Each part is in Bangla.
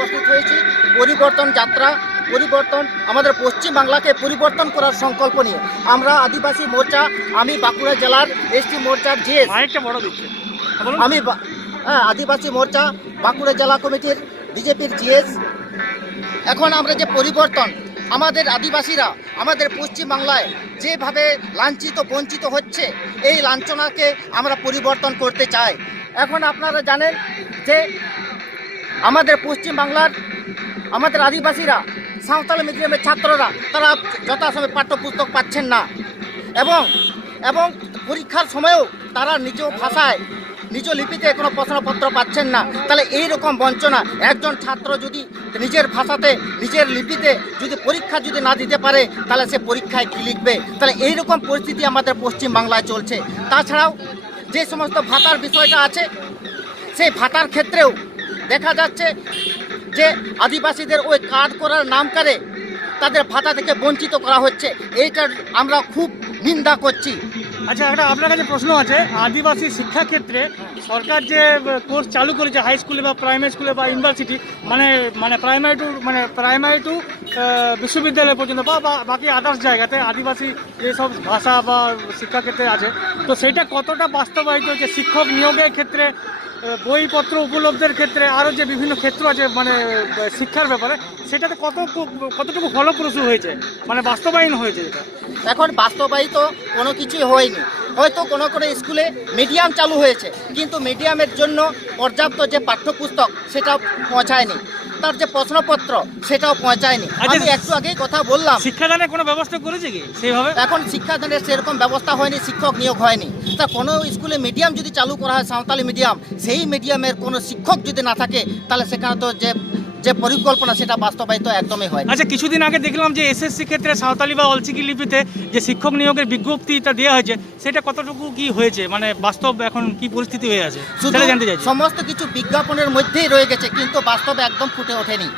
উপস্থিত হয়েছি পরিবর্তন যাত্রা, পরিবর্তন আমাদের পশ্চিমবাংলাকে পরিবর্তন করার সংকল্প নিয়ে। আমরা আদিবাসী মোর্চা, আমি বাঁকুড়া জেলার এসটি মোর্চার জিএস, আমি আদিবাসী মোর্চা বাঁকুড়া জেলা কমিটির বিজেপির জিএস। এখন আমরা যে পরিবর্তন, আমাদের আদিবাসীরা আমাদের পশ্চিমবাংলায় যেভাবে লাঞ্ছিত বঞ্চিত হচ্ছে, এই লাঞ্ছনাকে আমরা পরিবর্তন করতে চাই। এখন আপনারা জানেন যে আমাদের পশ্চিমবাংলার আমাদের আদিবাসীরা সাঁওতালি মিডিয়ামের ছাত্ররা তারা যথাসময়ে পাঠ্যপুস্তক পাচ্ছেন না, এবং পরীক্ষার সময়েও তারা নিজ ভাষায় নিজ লিপিতে কোনো প্রশ্নপত্র পাচ্ছেন না। তাহলে এই রকম বঞ্চনা, একজন ছাত্র যদি নিজের ভাষাতে নিজের লিপিতে যদি পরীক্ষা যদি না দিতে পারে, তাহলে সে পরীক্ষায় কী লিখবে? তাহলে এই রকম পরিস্থিতি আমাদের পশ্চিমবাংলায় চলছে। তাছাড়াও যে সমস্ত ভাতার বিষয়টা আছে, সেই ভাতার ক্ষেত্রেও দেখা যাচ্ছে যে আদিবাসীদের ওই কার্ড করার নাম করে তাদের ভাতা থেকে বঞ্চিত করা হচ্ছে। এইটার আমরা খুব নিন্দা করছি। আচ্ছা, একটা আপনার কাছে প্রশ্ন আছে। আদিবাসী শিক্ষাক্ষেত্রে সরকার যে কোর্স চালু করেছে হাই স্কুলে বা প্রাইমারি স্কুলে বা ইউনিভার্সিটি, মানে প্রাইমারি টু বিশ্ববিদ্যালয় পর্যন্ত বা বাকি আদার্স জায়গাতে আদিবাসী যেসব ভাষা বা শিক্ষাক্ষেত্রে আছে, তো সেইটা কতটা বাস্তবায়িত হচ্ছে? শিক্ষক নিয়োগের ক্ষেত্রে, বইপত্র উপলব্ধের ক্ষেত্রে, আরও যে বিভিন্ন ক্ষেত্র আছে মানে শিক্ষার ব্যাপারে, সেটাতে কতটুকু ফলপ্রসূ হয়েছে, মানে বাস্তবায়ন হয়েছে? এটা এখন বাস্তবায়িত কোনো কিছুই হয়নি। হয়তো কোনো স্কুলে মিডিয়াম চালু হয়েছে, কিন্তু মিডিয়ামের জন্য পর্যাপ্ত যে পাঠ্যপুস্তক সেটাও পৌঁছায়নি, তার যে প্রশ্নপত্র সেটাও পৌঁছায়নি। আমি একটু আগেই কথা বললাম, শিক্ষাদানের কোনো ব্যবস্থা করেছে কি সেইভাবে? এখন শিক্ষাদানের সেরকম ব্যবস্থা হয়নি, শিক্ষক নিয়োগ হয়নি। তা কোনো স্কুলে মিডিয়াম যদি চালু করা হয় সাঁওতালি মিডিয়াম, সেই মিডিয়ামের কোনো শিক্ষক যদি না থাকে, তাহলে সেখানে তো যে পরিকল্পনা সেটা বাস্তবায়িত একদমই হয়। আচ্ছা, কিছুদিন আগে দেখলাম যে এসএসসি ক্ষেত্রে সাঁওতালি বা অলচিকি লিপিতে যে শিক্ষক নিয়োগের বিজ্ঞপ্তিটা দেওয়া হয়েছে, সেটা কতটুকু কি হয়েছে, মানে বাস্তব এখন কি পরিস্থিতি হয়ে আছে সেটা জানতে চাইছি। সমস্ত কিছু বিজ্ঞাপনের মধ্যেই রয়ে গেছে, কিন্তু বাস্তবে একদম ফুটে ওঠেনি।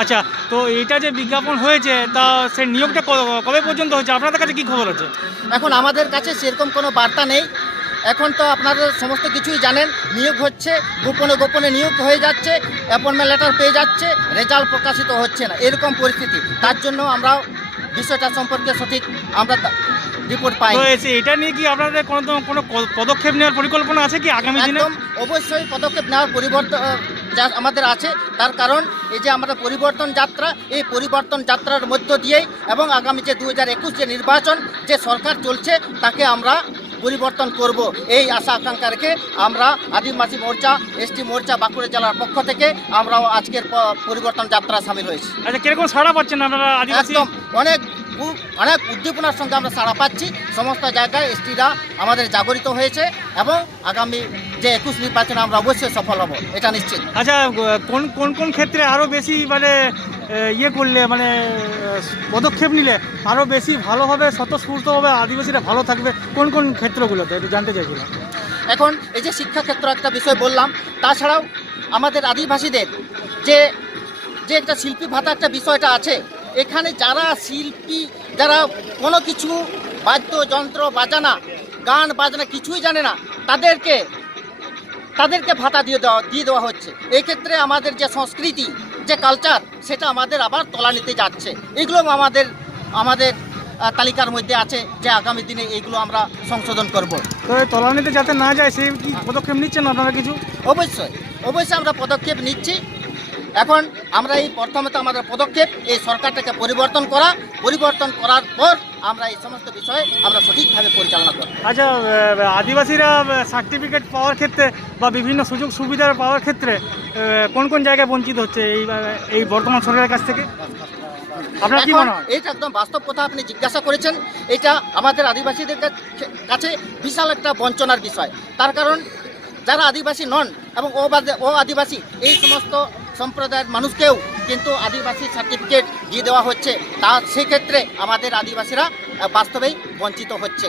আচ্ছা, তো এইটা যে বিজ্ঞাপন হয়েছে, তা সে নিয়োগটা কবে পর্যন্ত হচ্ছে? আপনাদের কাছে কি খবর আছে? এখন আমাদের কাছে সেরকম কোনো বার্তা নেই। এখন তো আপনারা সমস্ত কিছুই জানেন, নিয়োগ হচ্ছে, গোপনে নিয়োগ হয়ে যাচ্ছে, অ্যাপয়েন্টমেন্ট লেটার পেয়ে যাচ্ছে, রেজাল্ট প্রকাশিত হচ্ছে না, এরকম পরিস্থিতি। তার জন্য আমরা বিষয়টা সম্পর্কে সঠিক আমরা রিপোর্ট পাই। এটা নিয়ে কি আপনাদের কোনো পদক্ষেপ নেওয়ার পরিকল্পনা আছে কি আগামী দিনে? একদম অবশ্যই পদক্ষেপ নেওয়ার পরিবর্তন যা আমাদের আছে। তার কারণ এই যে আমরা পরিবর্তন যাত্রা, এই পরিবর্তন যাত্রার মধ্য দিয়েই এবং আগামী যে 2021 যে নির্বাচন যে সরকার চলছে, তাকে আমরা পরিবর্তন করব, এই আশা আকাঙ্ক্ষা রেখে আমরা আদিবাসী মোর্চা, এসটি মোর্চা বাঁকুড়া জেলার পক্ষ থেকে আমরাও আজকের পরিবর্তন যাত্রা সামিল হয়েছি। আচ্ছা, কিরকম সাড়া পাচ্ছেন আপনারা? একদম অনেক উদ্দীপনার সঙ্গে আমরা সাড়া পাচ্ছি। সমস্ত জায়গায় এসটিরা আমাদের জাগরিত হয়েছে এবং আগামী যে 21 নির্বাচনে আমরা অবশ্যই সফল হব, এটা নিশ্চিত। আচ্ছা, কোন ক্ষেত্রে আরও বেশি মানে করলে, মানে পদক্ষেপ নিলে আরও বেশি ভালো হবে, স্বতঃস্ফূর্তভাবে আদিবাসীরা ভালো থাকবে, কোন ক্ষেত্রগুলোতে একটু জানতে চাইছিলাম। এখন এই যে শিক্ষাক্ষেত্র একটা বিষয় বললাম, তাছাড়াও আমাদের আদিবাসীদের যে একটা শিল্পী ভাতা একটা বিষয়টা আছে, এখানে যারা শিল্পী, যারা কোনো কিছু বাদ্যযন্ত্র বাজানা, গান বাজনা কিছুই জানে না, তাদেরকে ভাতা দিয়ে দেওয়া হচ্ছে। এই ক্ষেত্রে আমাদের যে সংস্কৃতি, যে কালচার, সেটা আমাদের আবার তলানিতে যাচ্ছে। এগুলো আমাদের তালিকার মধ্যে আছে, যে আগামী দিনে এইগুলো আমরা সংশোধন করব। তো তলানিতে যাতে না যায় সেই কি পদক্ষেপ নিচ্ছেন আপনারা কিছু? অবশ্যই আমরা পদক্ষেপ নিচ্ছি। এখন আমরা এই প্রথমত আমাদের পদক্ষেপ এই সরকারটাকে পরিবর্তন করার পর আমরা এই সমস্ত বিষয়ে আমরা সঠিকভাবে পরিচালনা করব। আচ্ছা, আদিবাসীরা সার্টিফিকেট পাওয়ার ক্ষেত্রে বা বিভিন্ন সুযোগ সুবিধা পাওয়ার ক্ষেত্রে কোন জায়গায় বঞ্চিত হচ্ছে এই বর্তমান সরকারের কাছ থেকে? আপনার কি মনে হয়? এইটা একদম বাস্তব কথা আপনি জিজ্ঞাসা করেছেন। এটা আমাদের আদিবাসীদের কাছে বিশাল একটা বঞ্চনার বিষয়। তার কারণ যারা আদিবাসী নন এবং আদিবাসী এই সমস্ত সম্প্রদায়ের মানুষকেও কিন্তু আদিবাসী সার্টিফিকেট দিয়ে দেওয়া হচ্ছে। সেক্ষেত্রে আমাদের আদিবাসীরা বাস্তবেই বঞ্চিত হচ্ছে।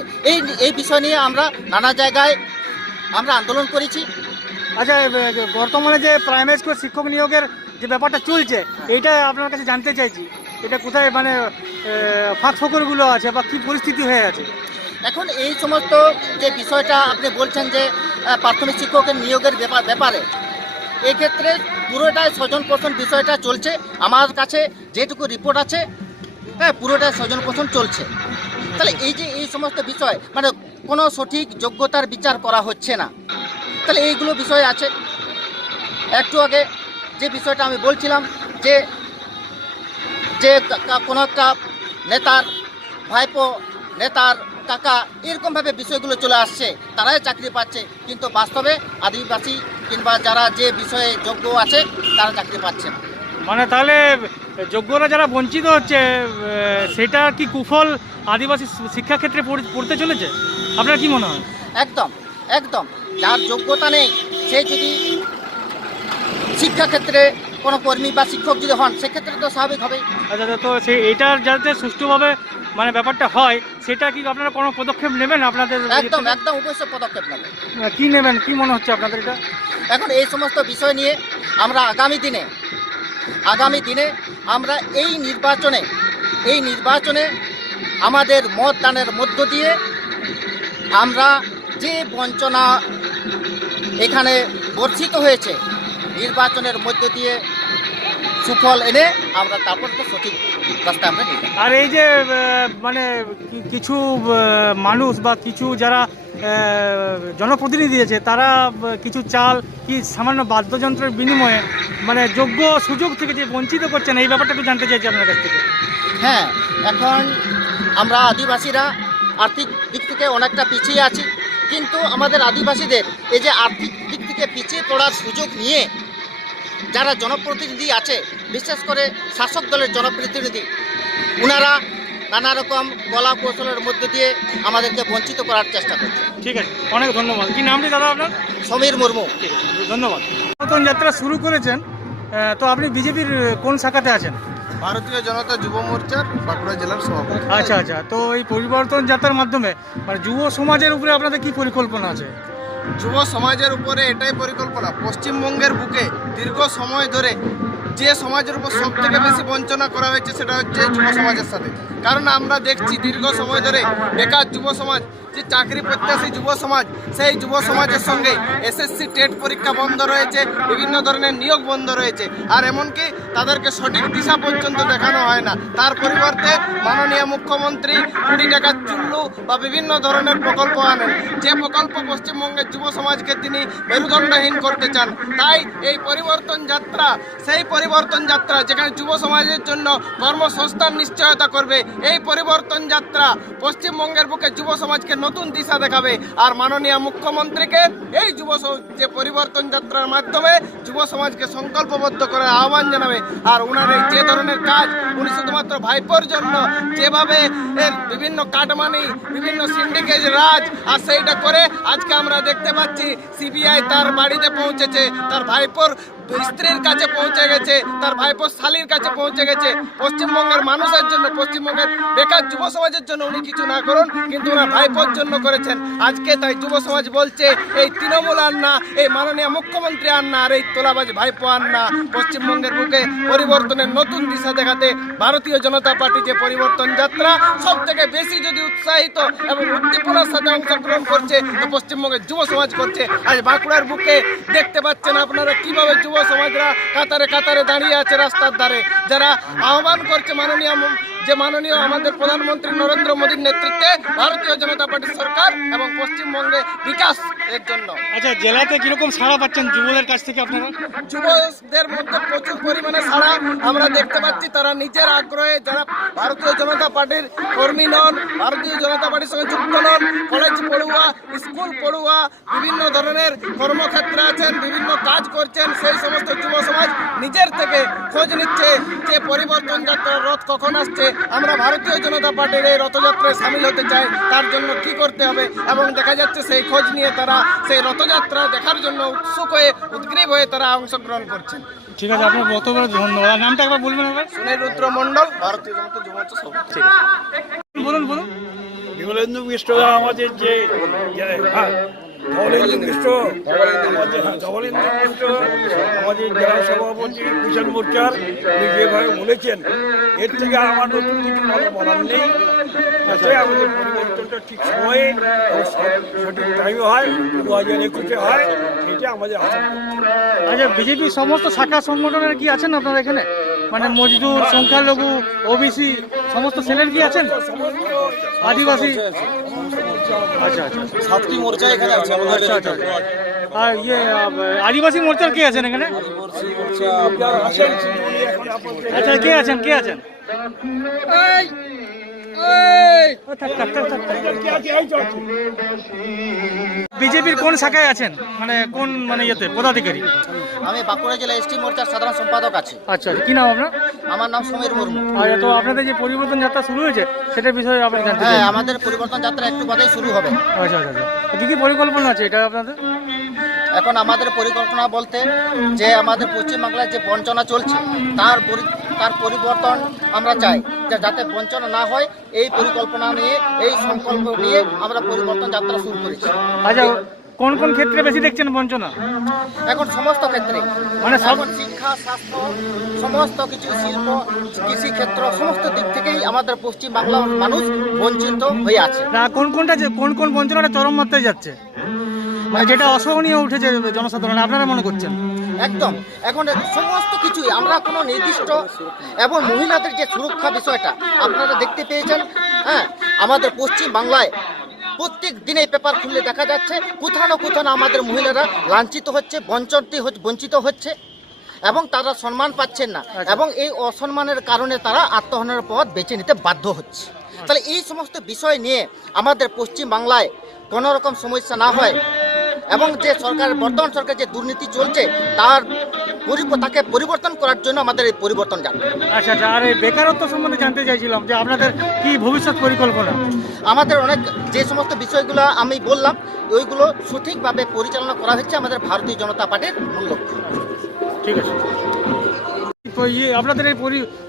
এই বিষয় নিয়ে আমরা নানা জায়গায় আমরা আন্দোলন করেছি। আচ্ছা, বর্তমানে যে প্রাইমারি স্কুল শিক্ষক নিয়োগের যে ব্যাপারটা চলছে, এইটা আপনার কাছে জানতে চাইছি, এটা কোথায় মানে ফাঁক ফোকরগুলো আছে বা কী পরিস্থিতি হয়ে আছে এখন? এই সমস্ত যে বিষয়টা আপনি বলছেন যে প্রাথমিক শিক্ষকের নিয়োগের ব্যাপারে, এক্ষেত্রে পুরোটাই স্বজন পোষণ বিষয়টা চলছে। আমার কাছে যেটুকু রিপোর্ট আছে, হ্যাঁ, পুরোটাই স্বজন পোষণ চলছে। তাহলে এই যে এই সমস্ত বিষয় মানে কোনো সঠিক যোগ্যতার বিচার করা হচ্ছে না, তাহলে এইগুলো বিষয় আছে। একটু আগে যে বিষয়টা আমি বলছিলাম যে যে কোনো একটা নেতার ভাইপো, নেতার কাকা, এরকমভাবে বিষয়গুলো চলে আসছে, তারাই চাকরি পাচ্ছে, কিন্তু বাস্তবে আদিবাসী কিংবা যারা যে বিষয়ে যোগ্য আছে তারা চাকরি পাচ্ছে না। মানে তাহলে যোগ্যরা যারা বঞ্চিত হচ্ছে, সেটা কি কুফল আদিবাসী শিক্ষাক্ষেত্রে পড়তে চলেছে? আপনার কি মনে হয়? একদম একদম, যার যোগ্যতা নেই সে যদি শিক্ষাক্ষেত্রে কোনো কর্মী বা শিক্ষক যদি হন, সেক্ষেত্রে তো স্বাভাবিক হবেই। আচ্ছা, তো এটার যাতে সুষ্ঠুভাবে মানে ব্যাপারটা হয়, সেটা কি আপনারা কোনো পদক্ষেপ নেবেন আপনাদের? একদম একদম, অবশ্যই পদক্ষেপ নেবে। কি নেবেন, কি মনে হচ্ছে আপনাদের এটা? এখন এই সমস্ত বিষয় নিয়ে আমরা আগামী দিনে আমরা এই নির্বাচনে আমাদের মতদানের মধ্য দিয়ে আমরা যে বঞ্চনা এখানে বর্ষিত হয়েছে, নির্বাচনের মধ্য দিয়ে সুফল এনে আমরা তারপর তো সঠিক রাস্তায় আমরা নিয়ে যাব। আর এই যে মানে কিছু মানুষ বা কিছু যারা জনপ্রতিনিধি আছে, তারা কিছু চাল কি সামান্য বাদ্যযন্ত্রের বিনিময়ে মানে যোগ্য সুযোগ থেকে যে বঞ্চিত করছেন, এই ব্যাপারটা একটু জানতে চাইছি আপনার কাছ থেকে। হ্যাঁ, এখন আমরা আদিবাসীরা আর্থিক দিক থেকে অনেকটা পিছিয়ে আছি, কিন্তু আমাদের আদিবাসীদের এই যে আর্থিক দিক থেকে পিছিয়ে পড়ার সুযোগ নিয়ে যারা জনপ্রতিনিধি আছে, বিশেষ করে শাসক দলের জনপ্রতিনিধি, ওনারা নানা রকম কলা কৌশলের মধ্য দিয়ে আমাদেরকে বঞ্চিত করার চেষ্টা করছে। ঠিক আছে, অনেক ধন্যবাদ। কি নামটি দাদা আপনার? সমীর মুর্মু। ঠিক আছে, ধন্যবাদ। নতুন যাত্রা শুরু করেছেন, তো আপনি বিজেপির কোন শাখাতে আছেন? ভারতীয় জনতা যুব মোর্চার বাঁকুড়া জেলার সভাপতি। আচ্ছা, তো এই পরিবর্তন যাত্রার মাধ্যমে মানে যুব সমাজের উপরে আপনাদের কি পরিকল্পনা আছে? যুব সমাজের উপরে এটাই পরিকল্পনা, পশ্চিমবঙ্গের বুকে দীর্ঘ সময় ধরে যে সমাজের উপর সব থেকে বেশি বঞ্চনা করা হয়েছে সেটা হচ্ছে যুব সমাজের সাথে। কারণ আমরা দেখছি দীর্ঘ সময় ধরে বেকার যুব সমাজ, যে চাকরি প্রত্যাশী যুব সমাজ, সেই যুব সমাজের সঙ্গে এসএসসি টেট পরীক্ষা বন্ধ রয়েছে, বিভিন্ন ধরনের নিয়োগ বন্ধ রয়েছে, আর এমনকি তাদেরকে সঠিক দিশা পর্যন্ত দেখানো হয় না। তার পরিবর্তে মাননীয় মুখ্যমন্ত্রী 20 টাকার চুল্লু বা বিভিন্ন ধরনের প্রকল্প আনেন, যে প্রকল্প পশ্চিমবঙ্গের যুব সমাজকে তিনি মেরুদণ্ডহীন করতে চান। তাই এই পরিবর্তন যাত্রা সেই পরিবর্তন যাত্রা যেখানে যুব সমাজের জন্য কর্মসংস্থান নিশ্চয়তা করবে। এই পরিবর্তন যাত্রা পশ্চিমবঙ্গের বুকে যুব সমাজকে নতুন দিশা দেখাবে, আর মাননীয় মুখ্যমন্ত্রীকে এই যে পরিবর্তন যাত্রার মাধ্যমে যুব সমাজকে সংকল্পবদ্ধ করার আহ্বান জানাবে। আর ওনার এই যে ধরনের কাজ, উনি শুধুমাত্র ভাইপোর জন্য যেভাবে এর বিভিন্ন কাটমানি, বিভিন্ন সিন্ডিকেট রাজ, আর সেইটা করে আজকে আমরা দেখতে পাচ্ছি সিবিআই তার বাড়িতে পৌঁছেছে, তার ভাইপোর স্ত্রীর কাছে পৌঁছে গেছে, তার ভাইপোর শালীর কাছে পৌঁছে গেছে। পশ্চিমবঙ্গের মানুষের জন্য, পশ্চিমবঙ্গের বেকার যুব সমাজের জন্য উনি কিছু না করুন, কিন্তু ওনার ভাইপোর জন্য করেছেন। আজকে তাই যুব সমাজ বলছে এই তৃণমূল আর না, এই মাননীয় মুখ্যমন্ত্রী আর না, আর এই তোলাবাজ ভাইপো আর না। পশ্চিমবঙ্গের বুকে পরিবর্তনের নতুন দিশা দেখাতে ভারতীয় জনতা পার্টি যে পরিবর্তন যাত্রা সব থেকে বেশি যদি উৎসাহিত এবং উদ্দীপনার সাথে অংশগ্রহণ করছে, তো পশ্চিমবঙ্গের যুব সমাজ করছে। আজ বাঁকুড়ার বুকে দেখতে পাচ্ছেন আপনারা কিভাবে যুব সমাজরা কাতারে কাতারে দাঁড়িয়ে আছে রাস্তার ধারে, যারা আহ্বান করছে মাননীয় আমাদের প্রধানমন্ত্রী নরেন্দ্র মোদীর নেতৃত্বে ভারতীয় জনতা পার্টির সরকার এবং পশ্চিমবঙ্গে বিকাশ এর জন্য। আচ্ছা, জেলাতে কিরকম সাড়া পাচ্ছেন যুবদের কাছ থেকে আপনারা? যুবদের মধ্যে প্রচুর পরিমাণে সাড়া আমরা দেখতে পাচ্ছি। তারা নিজের আগ্রহে, যারা ভারতীয় জনতা পার্টির কর্মী নন, ভারতীয় জনতা পার্টির সঙ্গে যুক্ত নন, কলেজ পড়ুয়া, স্কুল পড়ুয়া, বিভিন্ন ধরনের কর্মক্ষেত্রে আছেন, বিভিন্ন কাজ করছেন, সেই সমস্ত যুব সমাজ নিজের থেকে খোঁজ নিচ্ছে যে পরিবর্তন যাত্রার রথ কখন আসছে, আমরা ভারতীয় জনতা পার্টির এই রথযাত্রায় সামিল হতে চাই, তার জন্য কি করতে হবে। এবং দেখা যাচ্ছে সেই খোঁজ নিয়ে তারা সেই রথযাত্রা দেখার জন্য উৎসুক হয়ে, উদ্গ্রীব হয়ে তারা অংশগ্রহণ করছেন। ঠিক আছে, আপনার বক্তব্য ধন্যবাদ। নামটা একবার বলবেন? সুনীল রুদ্র মণ্ডল, ভারতীয় জনতা যুব মোর্চা সভাপতি। ঠিক আছে, বলুন। বিমলেন্দু মিশ্র আমাদের যে ধবলেন্দু মিশ্র, ধবলেন্দু মিশ্র আমাদের জেলা সভাপতি কিষাণ মোর্চার, উনি যেভাবে বলেছেন এর থেকে আমার নতুন কিছু বলার নেই। তাতে আমাদের পরিবর্তনটা ঠিক সময়ে এবং সঠিক টাইমে হয়, 2021-এ হয়, এটা আমাদের আশা। আচ্ছা, বিজেপির সমস্ত শাখা সংগঠনের কি আছেন আপনারা এখানে? মানে মজদুর, সংখ্যালঘু, ওবিসি সমস্ত সেলের কি আছেন? আদিবাসী? আচ্ছা আচ্ছা, 7টি মোর্চা এখানে আছে আমাদের। আচ্ছা আচ্ছা। আর আদিবাসী মোর্চার কে আছেন এখানে? আচ্ছা, কে আছেন? বিজেপির কোন শাখায় আছেন, মানে কোন ইয়েতে পদাধিকারী? আমি বাঁকুড়া জেলা এসটি মোর্চার সাধারণ সম্পাদক আছি। আচ্ছা, কি নাম আপনার? আমার নাম সমীর মুর্মু। আচ্ছা, তো আপনাদের যে পরিবর্তন যাত্রা শুরু হয়েছে সেটার বিষয়ে আপনি জানতে হ্যাঁ, চাই? আমাদের পরিবর্তন যাত্রা একটু বাদেই শুরু হবে। আচ্ছা আচ্ছা আচ্ছা, কি কি পরিকল্পনা আছে এটা আপনাদের? এখন আমাদের পরিকল্পনা বলতে যে আমাদের পশ্চিমবাংলায় যে বঞ্চনা চলছে তার পরিবর্তন আমরা চাই, যাতে বঞ্চনা না হয়। এই পরিকল্পনা নিয়ে, এই সংকল্প নিয়ে আমরা পরিবর্তন যাত্রা শুরু করেছি। আচ্ছা, কোন কোন ক্ষেত্রে বেশি দেখছেন বঞ্চনা? এখন সমস্ত ক্ষেত্রে, মানে সব এখন শিক্ষা, স্বাস্থ্য, সমস্ত কিছু, শিল্প, কৃষি ক্ষেত্র, সমস্ত দিক থেকেই আমাদের পশ্চিমবাংলার মানুষ বঞ্চিত হয়ে আছে। না, কোন কোন বঞ্চনাটা চরম মাত্রায় যাচ্ছে, মানে যেটা অসহনীয় উঠেছে জনসাধারণ, আপনারা মনে করছেন? একদম, এখন সমস্ত কিছুই আমরা কোনো নির্দিষ্ট, এবং মহিলাদের যে সুরক্ষা বিষয়টা আপনারা দেখতে পেয়েছেন। হ্যাঁ, আমাদের পশ্চিম বাংলায় প্রত্যেক দিনে পেপার খুললে দেখা যাচ্ছে কোথাও না কোথাও আমাদের মহিলারা লাঞ্ছিত হচ্ছে, বঞ্চিত হচ্ছে, এবং তারা সম্মান পাচ্ছেন না, এবং এই অসম্মানের কারণে তারা আত্মহননের পথ বেছে নিতে বাধ্য হচ্ছে। তাহলে এই সমস্ত বিষয় নিয়ে আমাদের পশ্চিম বাংলায় কোনো রকম সমস্যা না হয়, এবং যে বর্তমান সরকার যে দুর্নীতি চলছে তাকে পরিবর্তন করার জন্য আমাদের এই পরিবর্তন যাত্রা। আচ্ছা আচ্ছা, আর এই বেকারত্ব সম্বন্ধে জানতে চাইছিলাম যে আপনাদের কি ভবিষ্যৎ পরিকল্পনা? আমাদের অনেক যে সমস্ত বিষয়গুলো আমি বললাম, ওইগুলো সঠিকভাবে পরিচালনা করা হচ্ছে আমাদের ভারতীয় জনতা পার্টির মূল লক্ষ্য। ঠিক আছে, তো আপনাদের এই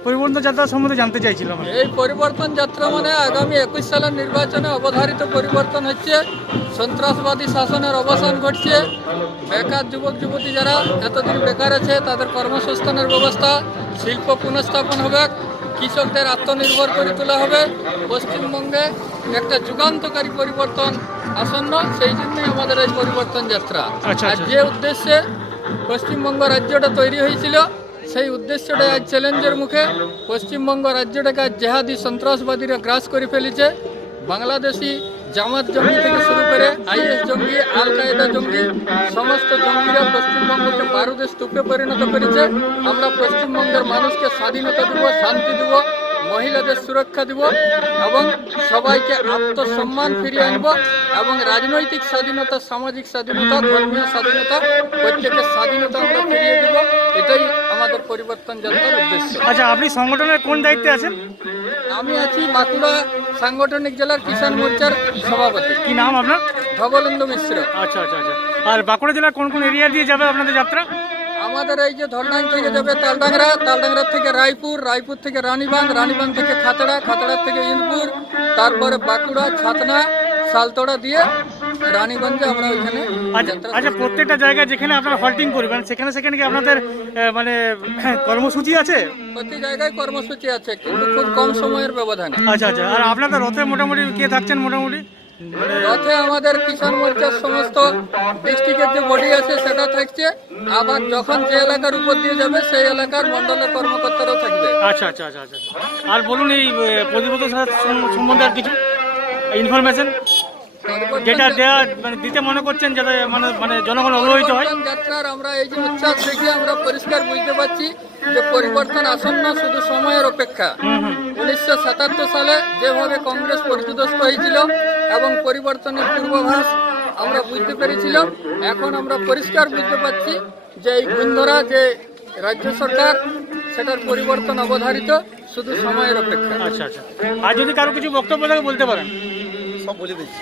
পরিবর্তন যাত্রা সম্বন্ধে জানতে চাইছিলাম। এই পরিবর্তন যাত্রা মানে আগামী 21 সালের নির্বাচনে অবধারিত পরিবর্তন হচ্ছে। সন্ত্রাসবাদী শাসনের অবসান ঘটছে। বেকার যুবক যুবতী যারা এতদিন বেকার আছে তাদের কর্মসংস্থানের ব্যবস্থা, শিল্প পুনঃস্থাপন হবে, কৃষকদের আত্মনির্ভর করে তোলা হবে। পশ্চিমবঙ্গে একটা যুগান্তকারী পরিবর্তন আসন্ন, সেই জন্যই আমাদের এই পরিবর্তন যাত্রা। আচ্ছা, আর আচ্ছা। যে উদ্দেশ্যে পশ্চিমবঙ্গ রাজ্যটা তৈরি হয়েছিল, সেই উদ্দেশ্যটা আজ চ্যালেঞ্জের মুখে। পশ্চিমবঙ্গ রাজ্যটাকে আজ জেহাদি সন্ত্রাসবাদীরা গ্রাস করে ফেলেছে। বাংলাদেশি জামাত জঙ্গি থেকে শুরু করে আইএস জঙ্গি, আল কায়দা জঙ্গি, সমস্ত জঙ্গিরা পশ্চিমবঙ্গকে বারুদের স্তূপে পরিণত করেছে। আমরা পশ্চিমবঙ্গের মানুষকে স্বাধীনতা দেব, শান্তি দেব, মহিলাদের সুরক্ষা দেব, এবং সবাইকে আত্মসম্মান ফিরিয়ে আনব, এবং রাজনৈতিক স্বাধীনতা, সামাজিক স্বাধীনতা, ধর্মীয় স্বাধীনতা, প্রত্যেকের স্বাধীনতা আমরা ফিরিয়ে দেব। এটাই আমাদের পরিবর্তন যাত্রার উদ্দেশ্য। আচ্ছা, আপনি সংগঠনের কোন দায়িত্বে আছেন? আমি আছি বাঁকুড়া সাংগঠনিক জেলার কিষাণ মোর্চার সভাপতি। কি নাম আপনার? ধবলেন্দু মিশ্র। আচ্ছা আচ্ছা আচ্ছা, আর বাঁকুড়া জেলার কোন কোন এরিয়া দিয়ে যাবে আপনাদের যাত্রা? আমাদের এই যে ধরনাই থেকে যাবে তালডাংরা, তালডাংরা থেকে রায়পুর, রায়পুর থেকে রানীবাঁধ, রানীবাঁধ থেকে খাতড়া, খাতড়া থেকে ইন্দপুর, তারপরে বাঁকুড়া, ছাতনা, সালতোড়া দিয়ে রানীগঞ্জে আমরা ওইখানে যাত্রা। আচ্ছা, প্রত্যেকটা জায়গায় যেখানে আপনারা হল্টিং করবেন সেখানে কি আপনাদের মানে কর্মসূচি আছে? প্রতি জায়গায় কর্মসূচি আছে, কিন্তু খুব কম সময়ের ব্যবধানে। আচ্ছা আচ্ছা, আর আপনাদের রথে মোটামুটি কে থাকছেন? মোটামুটি রথে আমাদের কিষাণ মোর্চার সমস্ত ডিস্ট্রিক্টের যে বডি আছে সেটা থাকছে, আবার যখন যে এলাকার উপর দিয়ে যাবে সেই এলাকার মন্ডলের কর্মকর্তারাও থাকবে। আচ্ছা আচ্ছা আচ্ছা আচ্ছা, আর বলুন এই পরিবর্তন সম্বন্ধে আর কিছু ইনফরমেশন যেটা দেওয়া মানে দিতে মনে করছেন, যাতে মানে জনগণ অবহিত হয়। পরিবর্তন যাত্রার আমরা এই যে উচ্ছ্বাস দেখে আমরা পরিষ্কার বুঝতে পারছি যে পরিবর্তন আসন্ন, শুধু সময়ের অপেক্ষা। 1977 সালে যেভাবে কংগ্রেস পরিদস্ত হয়েছিল এবং পরিবর্তনের পূর্বাভাস আমরা বুঝতে পেরেছিলাম, এখন আমরা পরিষ্কার বুঝতে পারছি যে এই গুণধরা যে রাজ্য সরকার, সেটার পরিবর্তন অবধারিত, শুধু সময়ের অপেক্ষা। আচ্ছা আচ্ছা, আর যদি কারো কিছু বক্তব্য থাকে বলতে পারেন। সব বলে দিচ্ছি।